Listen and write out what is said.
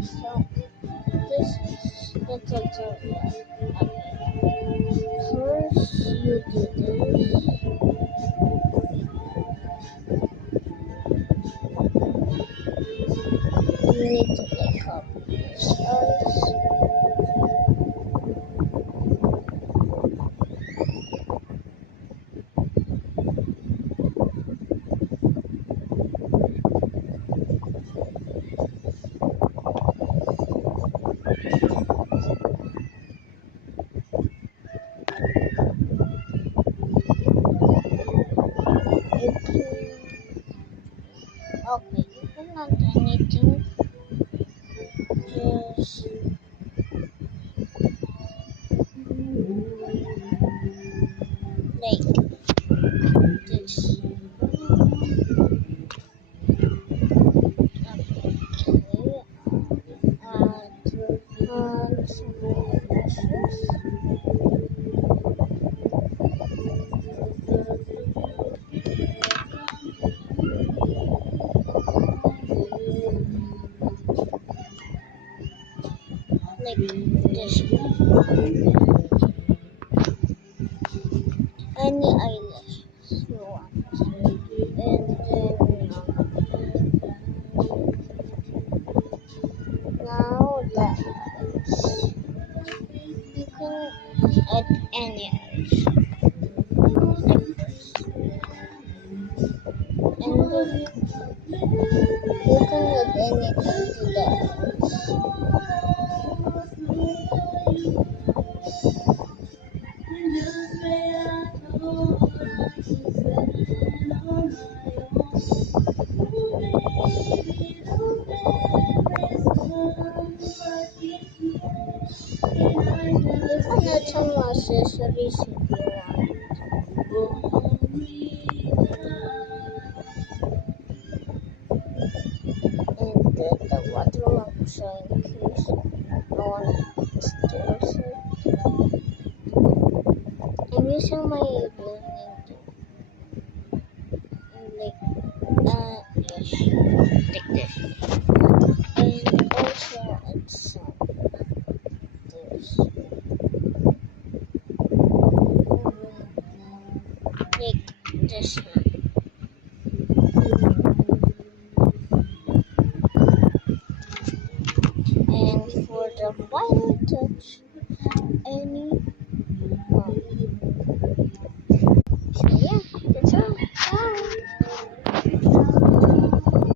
So this is the tutorial. Okay. First you do this. You need to make up your stars. You okay, you cannot anything. Just like this. Okay. Add some more brushes. Like this. Any eyelashes you want. And then now the eyes. You can add any eyes like this. And then you can add anything to the eyes. You can add some accessories if you want. And the watermark so in case no one steals it. I'm using my learning to yes, like this. And also add some this. Like this one. And for the final